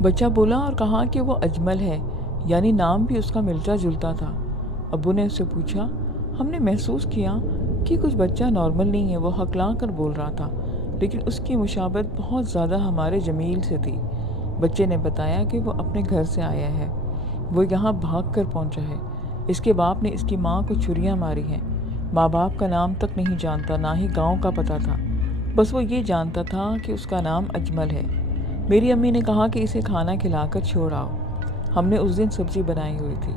بچہ بولا اور کہا کہ وہ اجمل ہے، یعنی نام بھی اس کا ملتا جلتا تھا۔ ابو نے اس سے پوچھا۔ ہم نے محسوس کیا کہ کچھ بچہ نارمل نہیں ہے، وہ ہکلا کر بول رہا تھا، لیکن اس کی مشابہت بہت زیادہ ہمارے جمیل سے تھی۔ بچے نے بتایا کہ وہ اپنے گھر سے آیا ہے، وہ یہاں بھاگ کر پہنچا ہے۔ اس کے باپ نے اس کی ماں کو چھریاں ماری ہیں۔ ماں باپ کا نام تک نہیں جانتا، نہ ہی گاؤں کا پتہ تھا، بس وہ یہ جانتا تھا کہ اس کا نام اجمل ہے۔ میری امی نے کہا کہ اسے کھانا کھلا کر چھوڑ آؤ۔ ہم نے اس دن سبزی بنائی ہوئی تھی۔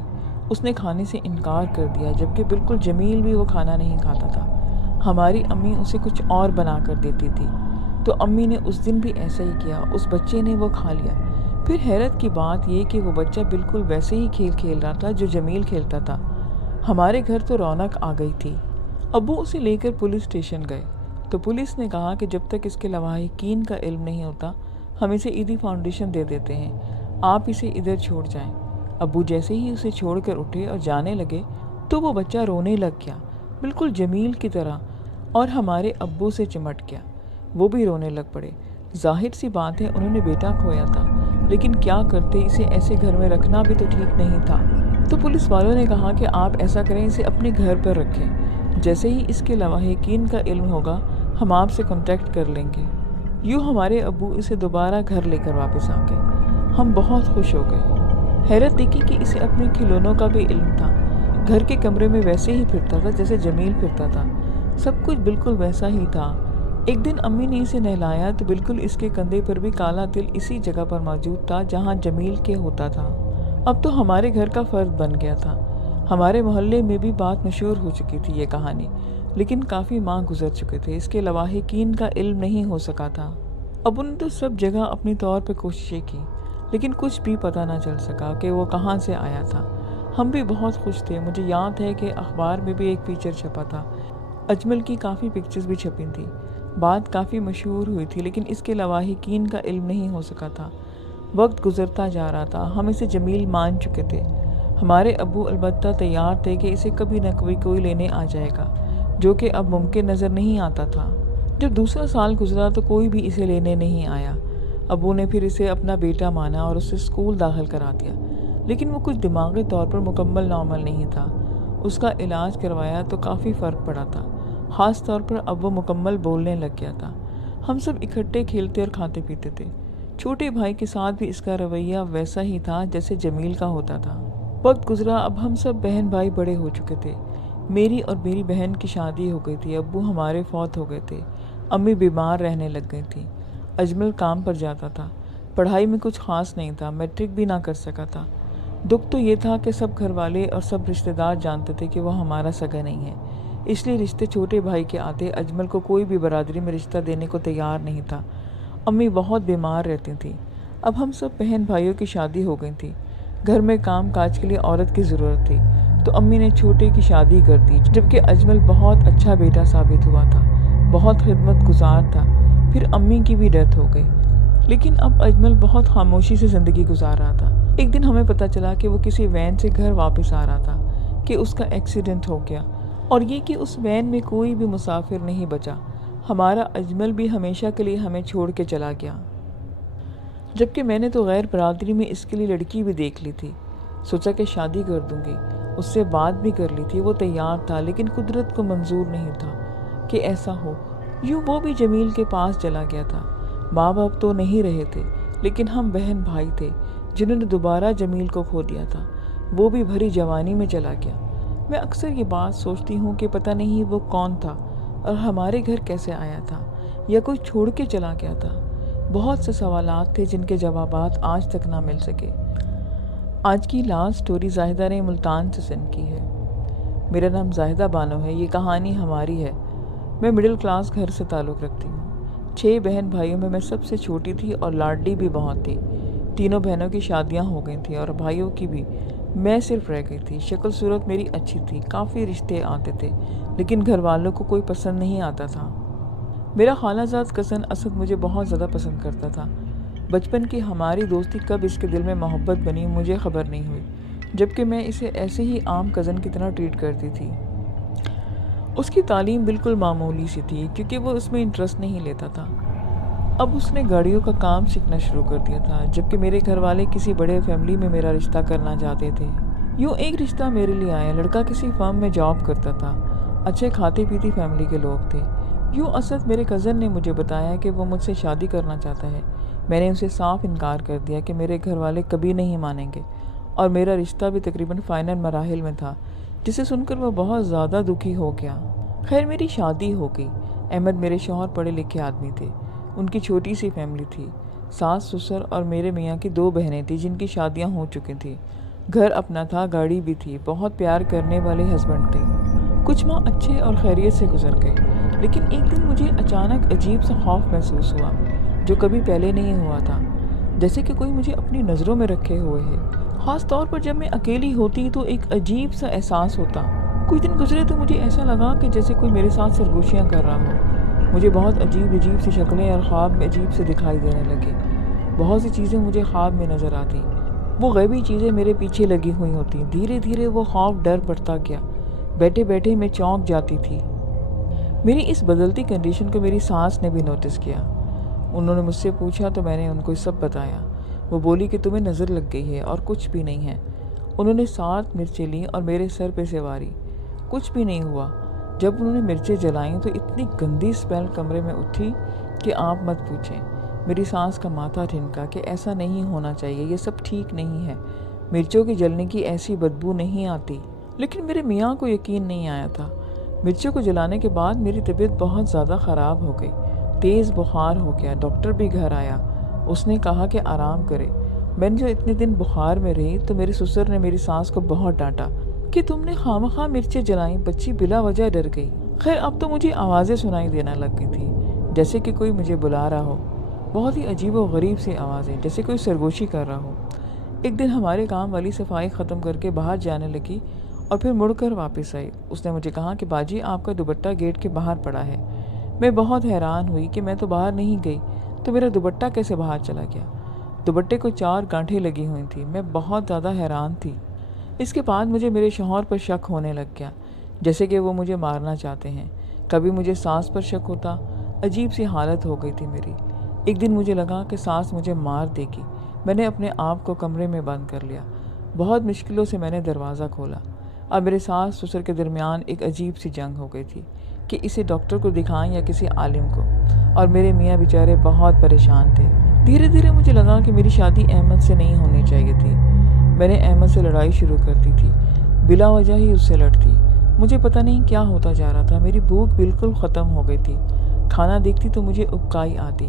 اس نے کھانے سے انکار کر دیا، جبکہ بالکل جمیل بھی وہ کھانا نہیں کھاتا تھا۔ ہماری امی اسے کچھ اور بنا کر دیتی تھی، تو امی نے اس دن بھی ایسا ہی کیا، اس بچے نے وہ کھا لیا۔ پھر حیرت کی بات یہ کہ وہ بچہ بالکل ویسے ہی کھیل کھیل رہا تھا جو جمیل کھیلتا تھا۔ ہمارے گھر تو رونق آ گئی تھی۔ ابو اسے لے کر پولیس اسٹیشن گئے، تو پولیس نے کہا کہ جب تک اس کے لواحقین کا علم نہیں ہوتا ہم اسے عیدی فاؤنڈیشن دے دیتے ہیں، آپ اسے ادھر چھوڑ جائیں۔ ابو جیسے ہی اسے چھوڑ کر اٹھے اور جانے لگے تو وہ بچہ رونے لگ گیا، بالکل جمیل کی طرح، اور ہمارے ابو سے چمٹ گیا۔ وہ بھی رونے لگ پڑے۔ ظاہر سی بات ہے انہوں نے بیٹا کھویا تھا، لیکن کیا کرتے، اسے ایسے گھر میں رکھنا بھی تو ٹھیک نہیں تھا۔ تو پولیس والوں نے کہا کہ آپ ایسا کریں، اسے اپنے گھر پر رکھیں، جیسے ہی اس کے لواحقین کا علم ہوگا ہم آپ سے کانٹیکٹ کر لیں گے۔ یوں ہمارے ابو اسے دوبارہ گھر لے کر واپس آ گئے۔ ہم بہت خوش ہو گئے۔ حیرت دیکھی کہ اسے اپنے کھلونوں کا بھی علم تھا۔ گھر کے کمرے میں ویسے ہی پھرتا تھا جیسے جمیل پھرتا تھا، سب کچھ بالکل ویسا ہی تھا۔ ایک دن امی نے اسے نہلایا تو بالکل اس کے کندھے پر بھی کالا تل اسی جگہ پر موجود تھا جہاں جمیل کے ہوتا تھا۔ اب تو ہمارے گھر کا فرد بن گیا تھا۔ ہمارے محلے میں بھی بات مشہور ہو چکی تھی یہ کہانی، لیکن کافی ماہ گزر چکے تھے، اس کے لواحقین کا علم نہیں ہو سکا تھا۔ ابو نے تو سب جگہ اپنی طور پہ کوششیں کی، لیکن کچھ بھی پتہ نہ چل سکا کہ وہ کہاں سے آیا تھا۔ ہم بھی بہت خوش تھے۔ مجھے یاد ہے کہ اخبار میں بھی ایک فیچر چھپا تھا، اجمل کی کافی پکچرز بھی چھپی تھیں، بات کافی مشہور ہوئی تھی، لیکن اس کے لواحقین کا علم نہیں ہو سکا تھا۔ وقت گزرتا جا رہا تھا، ہم اسے جمیل مان چکے تھے۔ ہمارے ابو البتہ تیار تھے کہ اسے کبھی نہ کبھی کوئی لینے آ جائے گا، جو کہ اب ممکن نظر نہیں آتا تھا۔ جب دوسرا سال گزرا تو کوئی بھی اسے لینے نہیں آیا۔ ابو نے پھر اسے اپنا بیٹا مانا اور اسے اسکول داخل کرا دیا، لیکن وہ کچھ دماغی طور پر مکمل نارمل نہیں تھا۔ اس کا علاج کروایا تو کافی فرق پڑا تھا، خاص طور پر اب وہ مکمل بولنے لگ گیا تھا۔ ہم سب اکٹھے کھیلتے اور کھاتے پیتے تھے۔ چھوٹے بھائی کے ساتھ بھی اس کا رویہ ویسا ہی تھا جیسے جمیل کا ہوتا تھا۔ وقت گزرا، اب ہم سب بہن بھائی بڑے ہو چکے تھے۔ میری اور میری بہن کی شادی ہو گئی تھی، ابو ہمارے فوت ہو گئے تھے، امی بیمار رہنے لگ گئی تھیں، اجمل کام پر جاتا تھا، پڑھائی میں کچھ خاص نہیں تھا، میٹرک بھی نہ کر سکا تھا۔ دکھ تو یہ تھا کہ سب گھر والے اور سب رشتہ دار جانتے تھے کہ وہ ہمارا سگا نہیں ہے، اس لیے رشتے چھوٹے بھائی کے آتے اجمل کو کوئی بھی برادری میں رشتہ دینے کو تیار نہیں تھا۔ امی بہت بیمار رہتی تھیں۔ اب ہم سب بہن بھائیوں کی شادی ہو گئی تھی، گھر میں کام کاج کے لیے عورت کی ضرورت تھی، تو امی نے چھوٹے کی شادی کر دی، جبکہ اجمل بہت اچھا بیٹا ثابت ہوا تھا، بہت خدمت گزار تھا۔ پھر امی کی بھی ڈیتھ ہو گئی، لیکن اب اجمل بہت خاموشی سے زندگی گزار رہا تھا۔ ایک دن ہمیں پتہ چلا کہ وہ کسی وین سے گھر واپس آ رہا تھا کہ اس کا ایکسیڈنٹ ہو گیا، اور یہ کہ اس وین میں کوئی بھی مسافر نہیں بچا۔ ہمارا اجمل بھی ہمیشہ کے لیے ہمیں چھوڑ کے چلا گیا، جبکہ میں نے تو غیر برادری میں اس کے لیے لڑکی بھی دیکھ لی تھی، سوچا کہ شادی کر دوں گی، اس سے بات بھی کر لی تھی، وہ تیار تھا، لیکن قدرت کو منظور نہیں تھا کہ ایسا ہو۔ یوں وہ بھی جمیل کے پاس چلا گیا تھا۔ ماں باپ تو نہیں رہے تھے، لیکن ہم بہن بھائی تھے جنہوں نے دوبارہ جمیل کو کھو دیا تھا، وہ بھی بھری جوانی میں چلا گیا۔ میں اکثر یہ بات سوچتی ہوں کہ پتہ نہیں وہ کون تھا اور ہمارے گھر کیسے آیا تھا، یا کوئی چھوڑ کے چلا گیا تھا۔ بہت سے سوالات تھے جن کے جوابات آج تک نہ مل سکے۔ آج کی لاسٹ سٹوری زاہدہ نے ملتان سے سینڈ کی ہے۔ میرا نام زاہدہ بانو ہے، یہ کہانی ہماری ہے۔ میں مڈل کلاس گھر سے تعلق رکھتی ہوں۔ 6 بہن بھائیوں میں سب سے چھوٹی تھی اور لاڈلی بھی بہت تھی۔ تینوں بہنوں کی شادیاں ہو گئی تھیں اور بھائیوں کی بھی، میں صرف رہ گئی تھی۔ شکل صورت میری اچھی تھی، کافی رشتے آتے تھے، لیکن گھر والوں کو کوئی پسند نہیں آتا تھا۔ میرا خالہ زاد کزن اسد مجھے بہت زیادہ پسند کرتا تھا۔ بچپن کی ہماری دوستی کب اس کے دل میں محبت بنی مجھے خبر نہیں ہوئی، جبکہ میں اسے ایسے ہی عام کزن کی طرح ٹریٹ کرتی تھی۔ اس کی تعلیم بالکل معمولی سی تھی کیونکہ وہ اس میں انٹرسٹ نہیں لیتا تھا۔ اب اس نے گاڑیوں کا کام سیکھنا شروع کر دیا تھا، جبکہ میرے گھر والے کسی بڑے فیملی میں میرا رشتہ کرنا چاہتے تھے۔ یوں ایک رشتہ میرے لیے آیا۔ لڑکا کسی فرم میں جاب کرتا تھا، اچھے کھاتے پیتی فیملی کے لوگ تھے۔ یوں اسد میرے کزن نے مجھے بتایا کہ وہ مجھ سے شادی کرنا چاہتا ہے۔ میں نے اسے صاف انکار کر دیا کہ میرے گھر والے کبھی نہیں مانیں گے، اور میرا رشتہ بھی تقریباً فائنل مراحل میں تھا، جسے سن کر وہ بہت زیادہ دکھی ہو گیا۔ خیر میری شادی ہو گئی۔ احمد میرے شوہر پڑھے لکھے آدمی تھے۔ ان کی چھوٹی سی فیملی تھی، ساس سسر اور میرے میاں کی 2 بہنیں تھیں جن کی شادیاں ہو چکی تھیں۔ گھر اپنا تھا، گاڑی بھی تھی، بہت پیار کرنے والے ہسبینڈ تھے۔ کچھ ماہ اچھے اور خیریت سے گزر گئے، لیکن ایک دن مجھے اچانک عجیب سا خوف محسوس ہوا جو کبھی پہلے نہیں ہوا تھا، جیسے کہ کوئی مجھے اپنی نظروں میں رکھے ہوئے ہے۔ خاص طور پر جب میں اکیلی ہوتی تو ایک عجیب سا احساس ہوتا۔ کچھ دن گزرے تو مجھے ایسا لگا کہ جیسے کوئی میرے ساتھ سرگوشیاں کر رہا ہو۔ مجھے بہت عجیب سی شکلیں اور خواب میں عجیب سے دکھائی دینے لگے۔ بہت سی چیزیں مجھے خواب میں نظر آتی، وہ غیبی چیزیں میرے پیچھے لگی ہوئی ہوتی۔ دھیرے دھیرے وہ خوف ڈر بڑھتا گیا۔ بیٹھے بیٹھے میں چونک جاتی تھی۔ میری اس بدلتی کنڈیشن کو میری ساس نے بھی نوٹس کیا۔ انہوں نے مجھ سے پوچھا تو میں نے ان کو سب بتایا۔ وہ بولی کہ تمہیں نظر لگ گئی ہے اور کچھ بھی نہیں ہے۔ انہوں نے 7 مرچیں لیں اور میرے سر پہ سے واری۔ کچھ بھی نہیں ہوا۔ جب انہوں نے مرچیں جلائیں تو اتنی گندی اسمیل کمرے میں اٹھی کہ آپ مت پوچھیں۔ میری سانس کا ماتھا ٹھنکا کہ ایسا نہیں ہونا چاہیے، یہ سب ٹھیک نہیں ہے، مرچوں کے جلنے کی ایسی بدبو نہیں آتی۔ لیکن میرے میاں کو یقین نہیں آیا تھا۔ مرچوں کو جلانے کے بعد میری طبیعت بہت زیادہ خراب ہو گئی، تیز بخار ہو گیا۔ ڈاکٹر بھی گھر آیا، اس نے کہا کہ آرام کرے۔ میں نے جو اتنے دن بخار میں رہی تو میرے سسر نے میری ساس کو بہت ڈانٹا کہ تم نے خواہ مرچیں جلائیں، بچی بلا وجہ ڈر گئی۔ خیر اب تو مجھے آوازیں سنائی دینا لگ گئی تھی، جیسے کہ کوئی مجھے بلا رہا ہو، بہت ہی عجیب و غریب سی آوازیں، جیسے کوئی سرگوشی کر رہا ہو۔ ایک دن ہمارے کام والی صفائی ختم کر کے باہر جانے لگی اور پھر مڑ کر واپس آئی۔ اس نے مجھے کہا کہ باجی آپ کا دوپٹہ گیٹ کے باہر پڑا ہے۔ میں بہت حیران ہوئی کہ میں تو باہر نہیں گئی، تو میرا دوپٹہ کیسے باہر چلا گیا؟ دوپٹے کو 4 گانٹھیں لگی ہوئی تھیں۔ میں بہت زیادہ حیران تھی۔ اس کے بعد مجھے میرے شوہر پر شک ہونے لگ گیا، جیسے کہ وہ مجھے مارنا چاہتے ہیں۔ کبھی مجھے ساس پر شک ہوتا۔ عجیب سی حالت ہو گئی تھی میری۔ ایک دن مجھے لگا کہ ساس مجھے مار دے گی۔ میں نے اپنے آپ کو کمرے میں بند کر لیا۔ بہت مشکلوں سے میں نے دروازہ کھولا۔ اب میرے ساس سسر کے درمیان ایک عجیب سی جنگ ہو گئی تھی کہ اسے ڈاکٹر کو دکھائیں یا کسی عالم کو، اور میرے میاں بیچارے بہت پریشان تھے۔ دھیرے دھیرے مجھے لگا کہ میری شادی احمد سے نہیں ہونی چاہیے تھی۔ میں نے احمد سے لڑائی شروع کر دی تھی، بلا وجہ ہی اس سے لڑتی۔ مجھے پتہ نہیں کیا ہوتا جا رہا تھا۔ میری بھوک بالکل ختم ہو گئی تھی۔ کھانا دیکھتی تو مجھے ابکائی آتی۔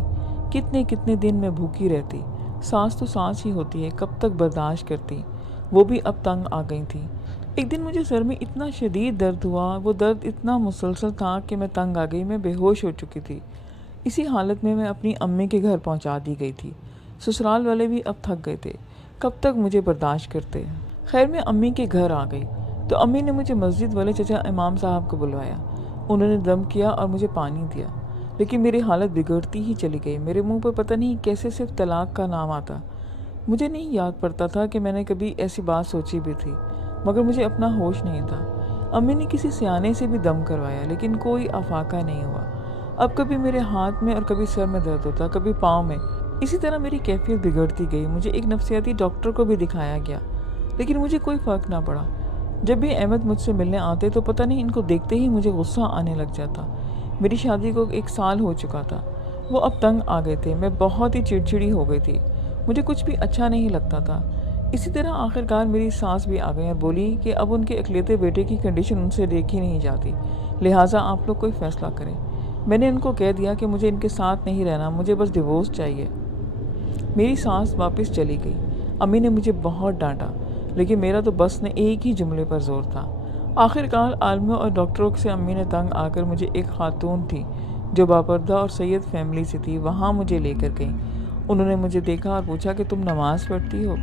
کتنے دن میں بھوکی رہتی۔ سانس تو سانس ہی ہوتی ہے، کب تک برداشت کرتی؟ وہ بھی اب تنگ آ گئی تھی۔ ایک دن مجھے سر میں اتنا شدید درد ہوا، وہ درد اتنا مسلسل تھا کہ میں تنگ آ گئی، میں بے ہوش ہو چکی تھی۔ اسی حالت میں اپنی امی کے گھر پہنچا دی گئی تھی۔ سسرال والے بھی اب تھک گئے تھے، کب تک مجھے برداشت کرتے؟ خیر میں امی کے گھر آ گئی تو امی نے مجھے مسجد والے چچا امام صاحب کو بلوایا۔ انہوں نے دم کیا اور مجھے پانی دیا، لیکن میری حالت بگڑتی ہی چلی گئی۔ میرے منہ پر پتہ نہیں کیسے صرف طلاق کا نام آتا۔ مجھے نہیں یاد پڑتا تھا کہ میں نے کبھی ایسی بات سوچی بھی تھی، مگر مجھے اپنا ہوش نہیں تھا۔ امی نے کسی سیانے سے بھی دم کروایا، لیکن کوئی افاقہ نہیں ہوا۔ اب کبھی میرے ہاتھ میں اور کبھی سر میں درد ہوتا، کبھی پاؤں میں۔ اسی طرح میری کیفیت بگڑتی گئی۔ مجھے ایک نفسیاتی ڈاکٹر کو بھی دکھایا گیا، لیکن مجھے کوئی فرق نہ پڑا۔ جب بھی احمد مجھ سے ملنے آتے تو پتہ نہیں ان کو دیکھتے ہی مجھے غصہ آنے لگ جاتا۔ میری شادی کو 1 سال ہو چکا تھا۔ وہ اب تنگ آ گئے تھے۔ میں بہت ہی چڑچڑی ہو گئی تھی، مجھے کچھ بھی اچھا نہیں لگتا تھا۔ اسی طرح آخرکار میری ساس بھی آ گئی اور بولی کہ اب ان کے اکلیتے بیٹے کی کنڈیشن ان سے دیکھی نہیں جاتی، لہٰذا آپ لوگ کوئی فیصلہ کریں۔ میں نے ان کو کہہ دیا کہ مجھے ان کے ساتھ نہیں رہنا، مجھے بس ڈیورس چاہیے۔ میری سانس واپس چلی گئی۔ امی نے مجھے بہت ڈانٹا، لیکن میرا تو بس نے ایک ہی جملے پر زور تھا۔ آخرکار عالموں اور ڈاکٹروں سے امی نے تنگ آ کر مجھے ایک خاتون تھی جو باپردہ اور سید فیملی سے تھی، وہاں مجھے لے کر گئیں۔ انہوں نے مجھے دیکھا اور پوچھا کہ تم نماز پڑھتی ہو؟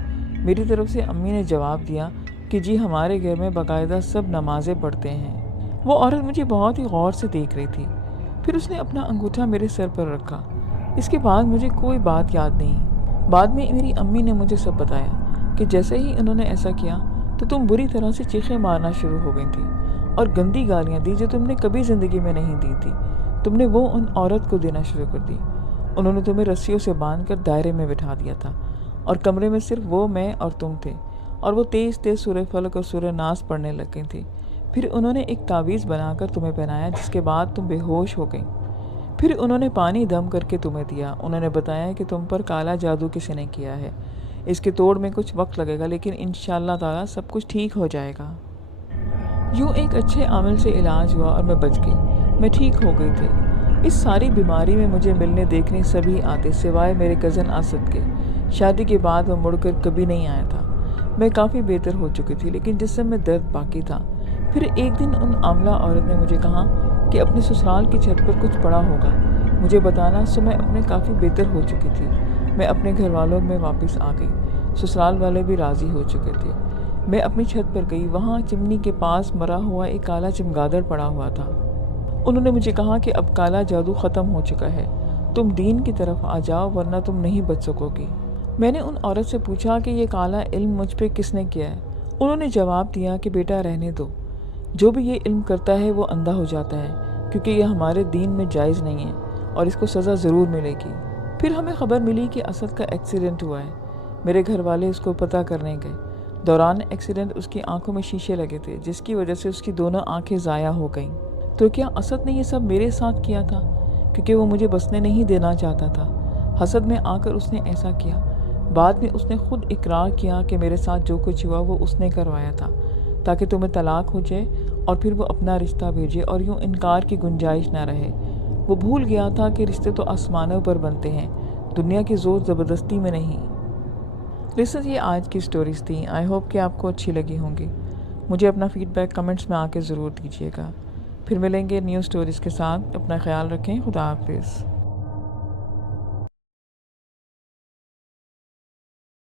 میری طرف سے امی نے جواب دیا کہ جی ہمارے گھر میں باقاعدہ سب نمازیں پڑھتے ہیں۔ وہ عورت مجھے بہت ہی غور سے دیکھ رہی تھی، پھر اس نے اپنا انگوٹھا میرے سر پر رکھا۔ اس کے بعد مجھے کوئی بات یاد نہیں۔ بعد میں میری امی نے مجھے سب بتایا کہ جیسے ہی انہوں نے ایسا کیا تو تم بری طرح سے چیخیں مارنا شروع ہو گئی تھی اور گندی گالیاں دی جو تم نے کبھی زندگی میں نہیں دی تھی۔ تم نے وہ ان عورت کو دینا شروع کر دی۔ انہوں نے تمہیں رسیوں سے باندھ کر دائرے میں بٹھا دیا تھا اور کمرے میں صرف وہ، میں اور تم تھے، اور وہ تیز تیز سورہ فلق اور سورہ ناس پڑھنے لگ گئی تھی۔ پھر انہوں نے ایک تعویذ بنا کر تمہیں پہنایا، جس کے بعد تم بے ہوش ہو گئیں۔ پھر انہوں نے پانی دم کر کے تمہیں دیا۔ انہوں نے بتایا کہ تم پر کالا جادو کسی نے کیا ہے، اس کے توڑ میں کچھ وقت لگے گا، لیکن انشاءاللہ تعالیٰ سب کچھ ٹھیک ہو جائے گا۔ یوں ایک اچھے عمل سے علاج ہوا اور میں بچ گئی، میں ٹھیک ہو گئی تھی۔ اس ساری بیماری میں مجھے ملنے دیکھنے سبھی آتے، سوائے میرے کزن اسد کے۔ شادی کے بعد وہ مڑ کر کبھی نہیں آیا تھا۔ میں کافی بہتر ہو چکی تھی، لیکن جسم میں درد باقی تھا۔ پھر ایک دن ان عاملہ عورت نے مجھے کہا کہ اپنے سسرال کی چھت پر کچھ پڑا ہوگا، مجھے بتانا۔ سو میں اپنے کافی بہتر ہو چکی تھی۔ میں اپنے گھر والوں میں واپس آ گئی، سسرال والے بھی راضی ہو چکے تھے۔ میں اپنی چھت پر گئی، وہاں چمنی کے پاس مرا ہوا ایک کالا چمگادڑ پڑا ہوا تھا۔ انہوں نے مجھے کہا کہ اب کالا جادو ختم ہو چکا ہے، تم دین کی طرف آ جاؤ ورنہ تم نہیں بچ سکو گی۔ میں نے ان عورت سے پوچھا کہ یہ کالا علم مجھ پہ کس نے کیا ہے؟ انہوں نے جواب دیا کہ بیٹا رہنے دو، جو بھی یہ علم کرتا ہے وہ اندھا ہو جاتا ہے، کیونکہ یہ ہمارے دین میں جائز نہیں ہے اور اس کو سزا ضرور ملے گی۔ پھر ہمیں خبر ملی کہ اسد کا ایکسیڈنٹ ہوا ہے۔ میرے گھر والے اس کو پتہ کرنے گئے۔ دوران ایکسیڈنٹ اس کی آنکھوں میں شیشے لگے تھے، جس کی وجہ سے اس کی دونوں آنکھیں ضائع ہو گئیں۔ تو کیا اسد نے یہ سب میرے ساتھ کیا تھا؟ کیونکہ وہ مجھے بسنے نہیں دینا چاہتا تھا۔ حسد میں آ کر اس نے ایسا کیا۔ بعد میں اس نے خود اقرار کیا کہ میرے ساتھ جو کچھ ہوا وہ اس نے کروایا تھا، تاکہ تمہیں طلاق ہو جائے اور پھر وہ اپنا رشتہ بھیجے اور یوں انکار کی گنجائش نہ رہے۔ وہ بھول گیا تھا کہ رشتے تو آسمانوں پر بنتے ہیں، دنیا کی زور زبردستی میں نہیں۔ لسنر، یہ آج کی سٹوریز تھیں۔ آئی ہوپ کہ آپ کو اچھی لگی ہوں گی۔ مجھے اپنا فیڈ بیک کمنٹس میں آ کے ضرور دیجیے گا۔ پھر ملیں گے نیو سٹوریز کے ساتھ۔ اپنا خیال رکھیں۔ خدا حافظ۔